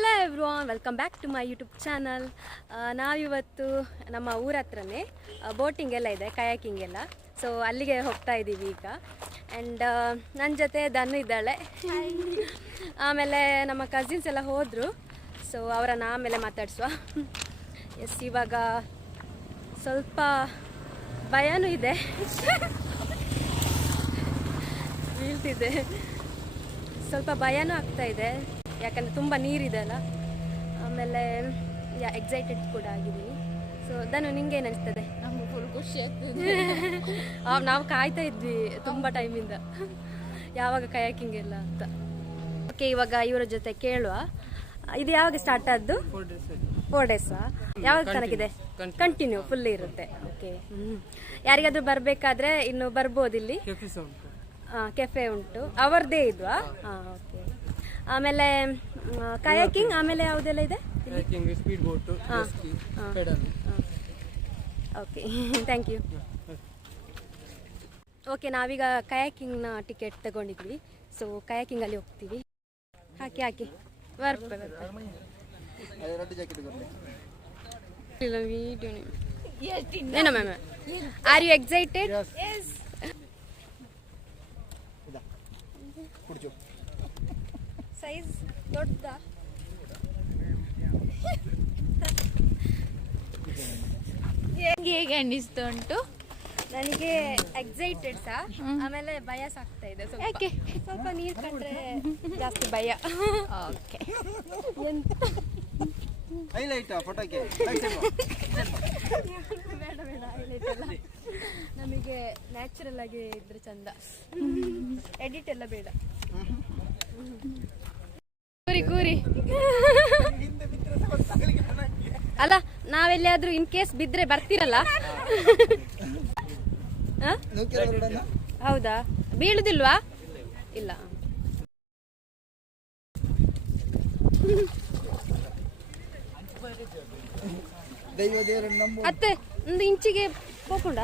Hello everyone, welcome back to my YouTube channel. ನಾವಿವತ್ತು ನಮ್ಮ ಊರ ಹತ್ರನೇ ಬೋಟಿಂಗ್ ಎಲ್ಲ ಇದೆ, ಕಯಾಕಿಂಗ್ ಎಲ್ಲ. ಸೊ ಅಲ್ಲಿಗೆ ಹೋಗ್ತಾ ಇದ್ದೀವಿ ಈಗ. ಆ್ಯಂಡ್ ನನ್ನ ಜೊತೆ ಧನು ಇದ್ದಾಳೆ. ಆಮೇಲೆ ನಮ್ಮ ಕಸಿನ್ಸ್ ಎಲ್ಲ ಹೋದರು. ಸೊ ಅವರನ್ನು ಆಮೇಲೆ ಮಾತಾಡಿಸುವ. ಎಸ್, ಇವಾಗ ಸ್ವಲ್ಪ ಭಯನೂ ಇದೆ, ಬೀಳ್ತಿದೆ, ಸ್ವಲ್ಪ ಭಯನೂ ಆಗ್ತಾ ಇದೆ, ಯಾಕಂದರೆ ತುಂಬ ನೀರಿದೆ ಅಲ್ಲ. ಆಮೇಲೆ ಎಕ್ಸೈಟೆಡ್ ಕೂಡ ಆಗಿದ್ದೀನಿ. ಸೊ ಧನು, ನಿಂಗೆ ಏನು ಅನಿಸ್ತದೆ? ನಮ್ಗೆ ಫುಲ್ ಖುಷಿ ಆಗ್ತದೆ. ನಾವು ಕಾಯ್ತಾ ಇದ್ವಿ ತುಂಬ ಟೈಮಿಂದ, ಯಾವಾಗ ಕಯಾಕಿಂಗ್ ಎಲ್ಲ ಅಂತ. ಓಕೆ, ಇವಾಗ ಇವರ ಜೊತೆ ಕೇಳುವ. ಇದು ಯಾವಾಗ ಸ್ಟಾರ್ಟ್ ಆದ್ದು? 4 ಡೇಸಾ? ಯಾವಾಗ ತನಕಿದೆ? ಕಂಟಿನ್ಯೂ ಫುಲ್ ಇರುತ್ತೆ. ಓಕೆ, ಯಾರಿಗಾದ್ರೂ ಬರಬೇಕಾದ್ರೆ ಇನ್ನು ಬರ್ಬೋದು. ಇಲ್ಲಿ ಕೆಫೆ ಉಂಟು, ಅವರದೇ ಇದ್ವಾ? ಹಾಂ, ಓಕೆ. ಆಮೇಲೆ ಕಯಾಕಿಂಗ್, ಆಮೇಲೆ ಯಾವುದೆಲ್ಲ ಇದೆ? Speed boat. Okay, thank you. Okay, ನಾವೀಗ ಕಯಾಕಿಂಗ್ನ ಟಿಕೆಟ್ ತಗೊಂಡಿದ್ವಿ. ಸೊ ಕಯಾಕಿಂಗಲ್ಲಿ ಹೋಗ್ತೀವಿ. ಹಾಕಿ ಬರ್ಪೆ ಏನೋ ma'am, are you excited? Size ದೊಡ್ಡ ಹೇಗೆ ಅನ್ನಿಸ್ತು ಉಂಟು? ನನಗೆ ಎಕ್ಸೈಟೆಡ್ ಸಹ, ಆಮೇಲೆ ಭಯ ಸಾಕ್ತಾ ಇದೆ. ಯಾಕೆ? ಸ್ವಲ್ಪ ನೀರು ಕಂಡ್ರೆ ಜಾಸ್ತಿ ಭಯ. ಓಕೆ, ಬೇಡ ಹೈಲೈಟ್ ಎಲ್ಲ. ನಮಗೆ ನ್ಯಾಚುರಲ್ ಆಗಿ ಇದ್ರೆ ಚಂದ, ಎಡಿಟ್ ಎಲ್ಲ ಬೇಡ. ಕೂರಿ ಅಲ್ಲ, ನಾವೆಲ್ಲಿಯಾದ್ರೂ ಇನ್ ಕೇಸ್ ಬಿದ್ರೆ ಬರ್ತೀರಲ್ಲ? ಹೌದಾ? ಬೀಳುದಿಲ್ವಾ? ಇಲ್ಲ. ಅತ್ತೆ, ಒಂದು ಇಂಚಿಗೆ ಹೋಗ್ಕೊಂಡ.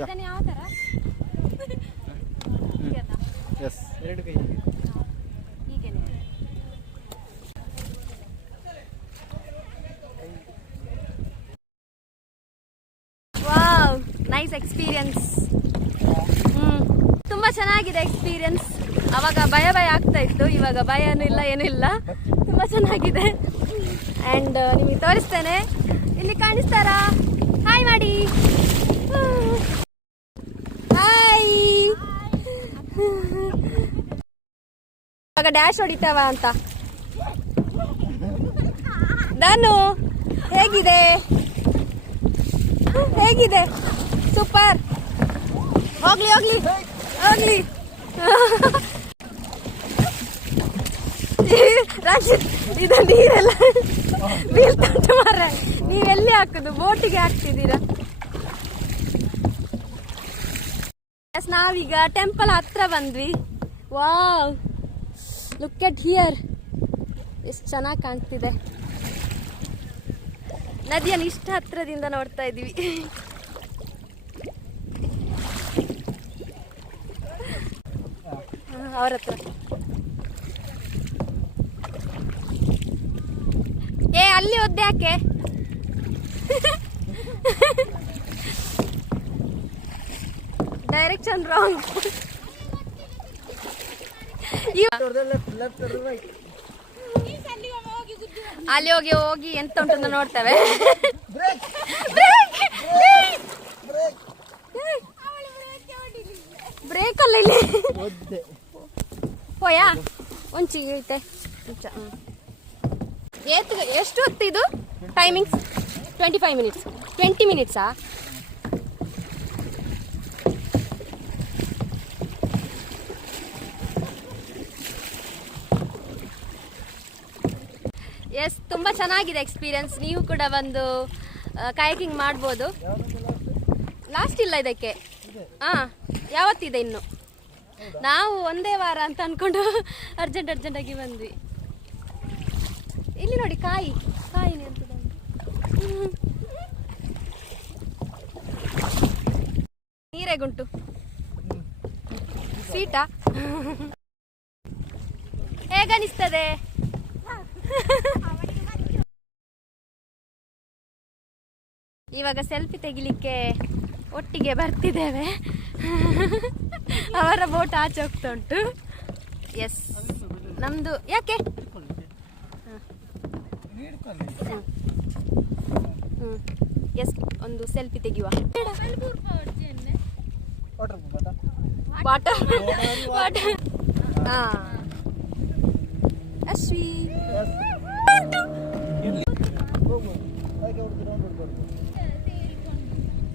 ಇದನ್ನು ಯಾವ ಥರ? ಎರಡು ಕೈ ಹೀಗೇನೆ. Wow, nice experience. ತುಂಬ ಚೆನ್ನಾಗಿದೆ ಎಕ್ಸ್ಪೀರಿಯನ್ಸ್. ಅವಾಗ ಭಯ ಆಗ್ತಾ ಇತ್ತು, ಇವಾಗ ಭಯನೂ ಇಲ್ಲ, ಏನೂ ಇಲ್ಲ, ತುಂಬ ಚೆನ್ನಾಗಿದೆ. ಆ್ಯಂಡ್ ನಿಮಗೆ ತೋರಿಸ್ತೇನೆ. ಇಲ್ಲಿ ಕಾಣಿಸ್ತಾರಾ? ಹಾಯ್ ಮಾಡಿ. ಹಾಯ್. ಇವಾಗ ಡ್ಯಾಶ್ ಹೊಡಿತಾವ ಅಂತ. ಧನು, ಹೇಗಿದೆ? ಸೂಪರ್. ಹೋಗ್ಲಿ. ರಾಶಿದ್, ಇದು ನೀರೆಲ್ಲ ಬೀಳ್ತಂಟು ಮಾರ. ನೀವೆಲ್ಲಿ ಹಾಕುದು? ಬೋಟಿಗೆ ಹಾಕ್ತಿದ್ದೀರಾ? ನಾವೀಗ ಟೆಂಪಲ್ ಹತ್ರ ಬಂದ್ವಿ. ವಾವ್, ಲುಕ್ ಎಟ್ ಹಿಯರ್, ಎಷ್ಟು ಚೆನ್ನಾಗಿ ಕಾಣ್ತಿದೆ. ನದಿಯನ್ನು ಇಷ್ಟ ಹತ್ರದಿಂದ ನೋಡ್ತಾ ಇದ್ದೀವಿ. ಅವ್ರ ಹತ್ರ ಅಲ್ಲಿ ಒದ್ದೆ ಯಾಕೆ? Direction wrong. ಅಲ್ಲಿ ಹೋಗಿ ಎಂತ ಉಂಟು ನೋಡ್ತೇವೆ. ಬ್ರೇಕ್ ಅಲ್ಲ ಇಲ್ಲಿ. ಹೋಯಾ ಒಂಚಿ ಐತೆ. ಎಷ್ಟು ಹೊತ್ತು ಇದು ಟೈಮಿಂಗ್ಸ್? 25 ಮಿನಿಟ್ಸ್. 20 ಮಿನಿಟ್ಸಾ? ಎಸ್, ತುಂಬ ಚೆನ್ನಾಗಿದೆ ಎಕ್ಸ್ಪೀರಿಯನ್ಸ್. ನೀವು ಕೂಡ ಒಂದು ಕಯಾಕಿಂಗ್ ಮಾಡ್ಬೋದು. ಲಾಸ್ಟ್ ಇಲ್ಲ ಇದಕ್ಕೆ. ಹಾಂ, ಯಾವತ್ತಿದೆ ಇನ್ನು? ನಾವು ಒಂದೇ ವಾರ ಅಂತ ಅಂದ್ಕೊಂಡು ಅರ್ಜೆಂಟಾಗಿ ಬಂದ್ವಿ. ಇಲ್ಲಿ ನೋಡಿ ಕಾಯಿ ನಿಂತದ ನೀರೇಗುಂಟು ಸ್ವೀಟಾ ಹೇಗನಿಸ್ತದೆ ಇವಾಗ ಸೆಲ್ಫಿ ತೆಗಿಲಿಕ್ಕೆ ಒಟ್ಟಿಗೆ ಬರ್ತಿದ್ದೇವೆ ಅವರ ಬೋಟ್ ಆಚೆ ಹೋಗ್ತಾ ಉಂಟು ಎಸ್ ನಮ್ದು ಯಾಕೆ ಎಸ್ ಒಂದು ಸೆಲ್ಫಿ ತೆಗಿಯುವ ವಾಟರ್ ಅಶ್ವಿ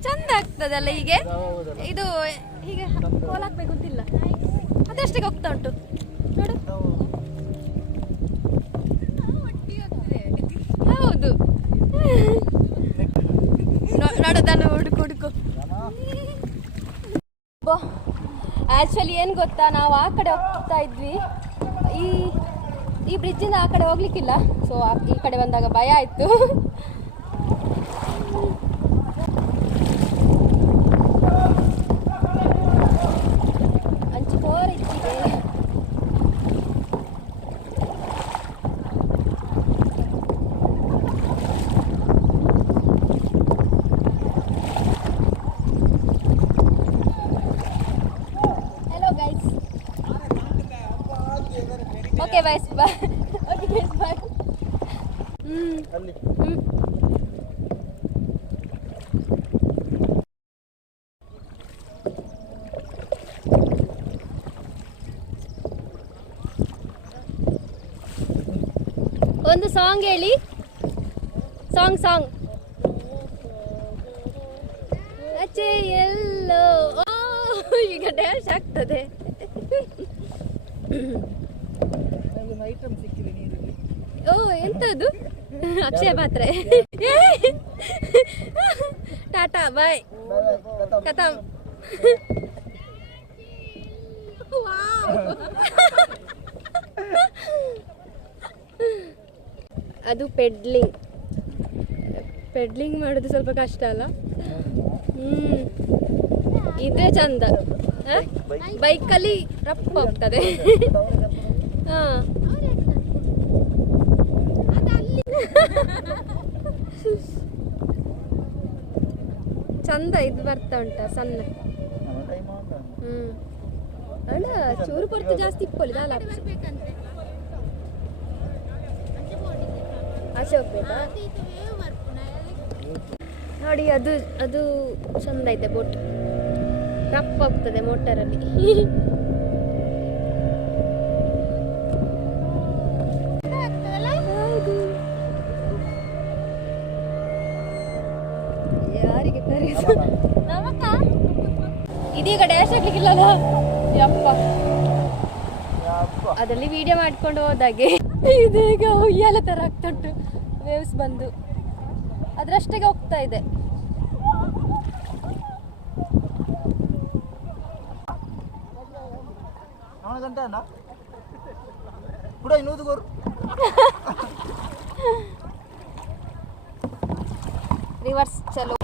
ಚಂದ ಆಗ್ತದಲ್ಲ ಹೀಗೆ ಇದು ಹೀಗೆ ಕೋಲ್ ಹಾಕ್ಬೇಕು ಅಂತಿಲ್ಲ ಅದಷ್ಟಕ್ಕೆ ಹೋಗ್ತಾ ಉಂಟು ನೋಡು ಹೌದು ನೋಡೋದನ್ನು ಹುಡುಕು ಆಕ್ಚುಲಿ ಏನ್ ಗೊತ್ತಾ ನಾವು ಆ ಕಡೆ ಹೋಗ್ತಾ ಇದ್ವಿ ಈ ಬ್ರಿಡ್ಜಿಂದ ಆ ಕಡೆ ಹೋಗ್ಲಿಕ್ಕಿಲ್ಲ ಸೊ ಈ ಕಡೆ ಬಂದಾಗ ಭಯ ಆಯ್ತು ಅಂಚಿಕೋರ ಇಚ್ಚಿಗೆ okay bye okay guys bye ಒಂದು ಸಾಂಗ್ ಹೇಳಿ ಸಾಂಗ್ ಅಚ್ಚೆ ಎಲ್ಲೋ ಈಗ ಡ್ಯಾನ್ಸ್ ಆಗ್ತದೆ ಓ ಎಂತದು ಅಕ್ಷಯ ಪಾತ್ರೆ ಟಾಟಾ ಬಾಯ್ ಕಥಮ್ ಅದು ಪೆಡ್ಲಿಂಗ್ ಮಾಡೋದು ಸ್ವಲ್ಪ ಕಷ್ಟ ಅಲ್ಲ ಇದೇ ಚಂದ ಬೈಕಲ್ಲಿ ರಪ್ಪ ಹೋಗ್ತದೆ ಚಂದ ಇದು ಬರ್ತಾ ಉಂಟ ಸಣ್ಣ ಅಣ್ಣ ಚೂರು ಪೊರ್ತು ಜಾಸ್ತಿ ಇಪ್ಪೊಲಿದ ಅಲ್ಲ ಆಚೆ ಹೋಗ್ಬೇಕಾ ನೋಡಿ ಅದು ಚಂದ ಐತೆ ಬೋಟ್ ರಪ್ಪ ಹೋಗ್ತದೆ ಮೋಟರಲ್ಲಿ ಯಾರಿಗೆ ಇದೀಗ ಡ್ಯಾಶ್ ಹಾಕ್ಲಿಕ್ಕಿಲ್ಲಲ್ಲ ಯಪ್ಪ ಅದಲ್ಲಿ ವಿಡಿಯೋ ಮಾಡ್ಕೊಂಡು ಹೋದಾಗೆ ಇದೀಗ ಉಯ್ಯಾಲ ತರ ಆಗ್ತುಂಟು ವೇವ್ಸ್ ಬಂದು ಅದ್ರಷ್ಟಕ್ಕೆ ಹೋಗ್ತಾ ಇದೆ ರಿವರ್ಸ್ ಚಲೋ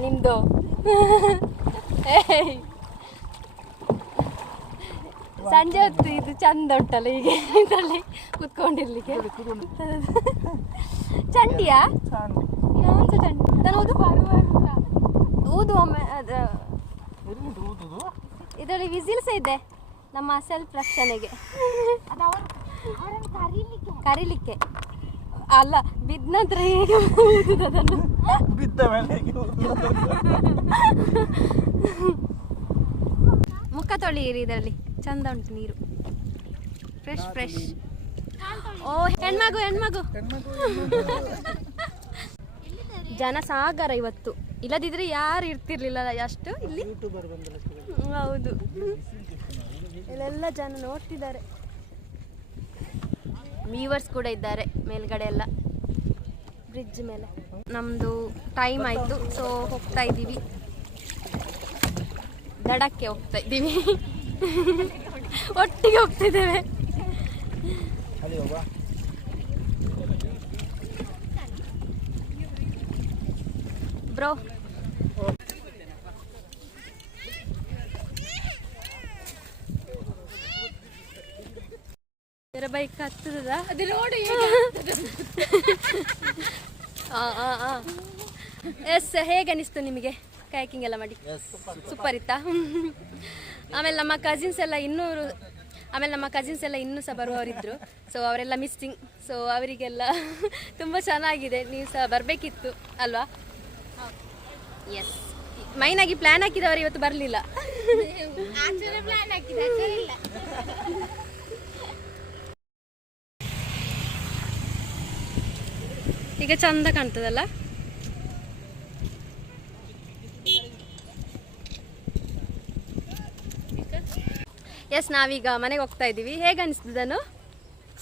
ನಿಮ್ದು ಸಂಜೆ ಹೊತ್ತು ಇದು ಚಂದ ಉಂಟಲ್ಲ ಹೀಗೆ ಇದರಲ್ಲಿ ಕುತ್ಕೊಂಡಿರ್ಲಿಕ್ಕೆ ಚಂಡಿಯಾ ಯಾವ್ದು ಚಂಡಿ ನಾನು ಊದು ಒಮ್ಮೆ ಇದರಲ್ಲಿ ವಿಸಿಲ್ಸ್ ಇದೆ ನಮ್ಮ ಸೆಲ್ಫ್ ರಕ್ಷಣೆಗೆ ಕರೀಲಿಕ್ಕೆ ಅಲ್ಲ ಬಿದ್ದ ನಂತರ ಹೇಗೆ ಊದುದು ಅದನ್ನು ಮುಖ ತೊಳೆಯಿರಿ ಇದರಲ್ಲಿ ಚಂದ ಉಂಟು ನೀರು ಫ್ರೆಶ್ ಓ ಹೆಣ್ಮಗು ಜನ ಸಾಗರ ಇವತ್ತು ಇಲ್ಲದಿದ್ರೆ ಯಾರು ಇರ್ತಿರ್ಲಿಲ್ಲ ಅಷ್ಟು ಇಲ್ಲಿ ಹೌದು ಇಲ್ಲೆಲ್ಲ ಜನ ನೋಡ್ತಿದ್ದಾರೆ ವ್ಯೂವರ್ಸ್ ಕೂಡ ಇದ್ದಾರೆ ಮೇಲ್ಗಡೆ ಎಲ್ಲ ಬ್ರಿಡ್ಜ್ ಮೇಲೆ ನಮ್ಮದು ಟೈಮ್ ಆಯಿತು ಸೊ ಹೋಗ್ತಾ ಇದ್ದೀವಿ ದಡಕ್ಕೆ ಹೋಗ್ತಾ ಇದ್ದೀವಿ ಒಟ್ಟಿಗೆ ಹೋಗ್ತಿದ್ದೇವೆ. ಅಲ್ಲಿ ಹೋಗುವ. ಬ್ರೋ ಬೈಕ್ ಹತ್ತದ ಅದು ನೋಡಿ ಎಸ್. ಹೇಗೆ ಅನಿಸ್ತು ನಿಮಗೆ ಕಯಾಕಿಂಗ್ ಎಲ್ಲ ಮಾಡಿ? ಸೂಪರ್ ಇತ್ತಾ? ಆಮೇಲೆ ನಮ್ಮ ಕಸಿನ್ಸ್ ಎಲ್ಲ ಇನ್ನೂ ಸಹ ಬರುವವರಿದ್ದರು. ಸೊ ಅವರೆಲ್ಲ ಮಿಸ್ಸಿಂಗ್. ಸೊ ಅವರಿಗೆಲ್ಲ ತುಂಬ ಚೆನ್ನಾಗಿದೆ. ನೀವು ಸಹ ಬರಬೇಕಿತ್ತು ಅಲ್ವಾ? ಎಸ್. ಮೈನಾಗಿ ಪ್ಲ್ಯಾನ್ ಹಾಕಿದವರು ಇವತ್ತು ಬರಲಿಲ್ಲ. ಪ್ಲಾನ್ ಹಾಕಿದೆ ಆಕ್ಚುಲಿ ಇಲ್ಲ. ಈಗ ಚಂದ ಕಾಣ್ತದಲ್ಲ? ಎಸ್, ನಾವೀಗ ಮನೆಗೆ ಹೋಗ್ತಾ ಇದ್ದೀವಿ. ಹೇಗೆ ಅನಿಸ್ತದನು?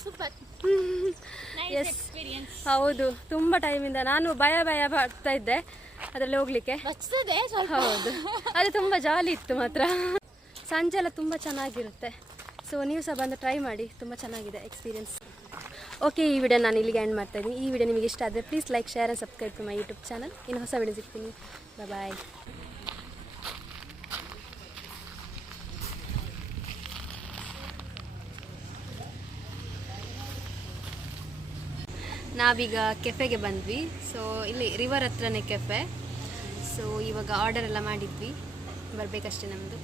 ಸೂಪರ್. ಎಸ್, ಹೌದು. ತುಂಬ ಟೈಮಿಂದ ನಾನು ಭಯ ಪಡ್ತಾ ಇದ್ದೆ ಅದರಲ್ಲಿ ಹೋಗ್ಲಿಕ್ಕೆ. ಬರ್ತದೆ ಸ್ವಲ್ಪ. ಹೌದು, ಅದು ತುಂಬ ಜಾಲಿ ಇತ್ತು ಮಾತ್ರ. ಸಂಜೆ ಎಲ್ಲ ತುಂಬ ಚೆನ್ನಾಗಿರುತ್ತೆ. ಸೊ ನೀವು ಸಹ ಬಂದು ಟ್ರೈ ಮಾಡಿ, ತುಂಬ ಚೆನ್ನಾಗಿದೆ ಎಕ್ಸ್ಪೀರಿಯನ್ಸ್. ಓಕೆ, ಈ ವಿಡಿಯೋ ನಾನು ಇಲ್ಲಿಗೆ ಎಂಡ್ ಮಾಡ್ತಾ ಇದ್ದೀನಿ. ಈ ವಿಡಿಯೋ ನಿಮಗೆ ಇಷ್ಟ ಆದರೆ please like, share and subscribe to my YouTube channel. ಇನ್ನು ಹೊಸ ವಿಡಿಯೋ ಸಿಗ್ತೀನಿ. ಬಾಯ್. ನಾವೀಗ ಕೆಫೆಗೆ ಬಂದ್ವಿ. ಸೊ ಇಲ್ಲಿ ರಿವರ್ ಹತ್ರನೇ ಕೆಫೆ. ಸೊ ಇವಾಗ ಆರ್ಡರ್ ಎಲ್ಲ ಮಾಡಿದ್ವಿ, ಬರಬೇಕಷ್ಟೇ ನಮ್ಮದು.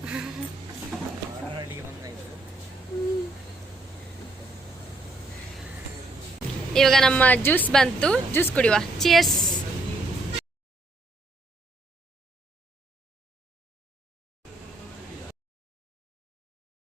ಇವಾಗ ನಮ್ಮ ಜ್ಯೂಸ್ ಬಂತು, ಜ್ಯೂಸ್ ಕುಡಿಯುವ. ಚಿಯರ್ಸ್.